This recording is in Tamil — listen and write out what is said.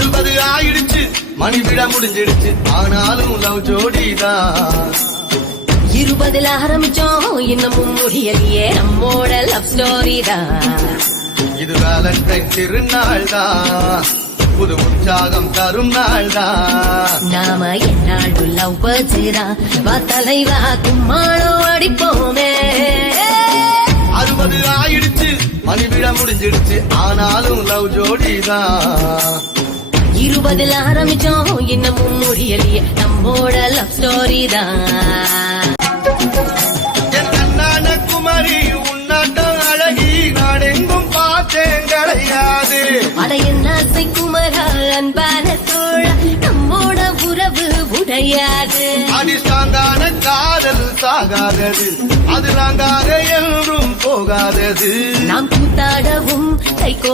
60 ஆயிடுச்சு, மணி விட முடிஞ்சிடுச்சு, ஆனாலும் லவ் ஜோடிதான். 20 ஆரம்பிச்சோம், இன்னமும் முடியலையே நம்மோட லவ் ஸ்டோரி தான். இது வேலண்டைன் திருநாள் தான், புது உற்சாகம் தரும் நாள் தான். நாம என்னாடு லவ் பர்ஸ்தான், வா தலைவா கும்மாளோ அடிப்போமே. 60 ஆயிடுச்சு, மணி விட முடிஞ்சிடுச்சு, ஆனாலும் லவ் ஜோடிதான். 20 ஆரம்பிச்சோம், இன்னமும் முடியலையே நம்மோட லவ் ஸ்டோரி தான். என் கண்ணான குமரி உன்னாட்டம் அழகி நான் எங்கும் பார்த்தேன் கிடையாது. அட என்ன குமரா அன்பான தோழா, நம்மோட உறவு உடையாது. அடிஸ்டாங்கான காதல் சாகாதது, அது நாங்காக என்றும் போகாதது. நாம் கூத்தாடவும் கைகோ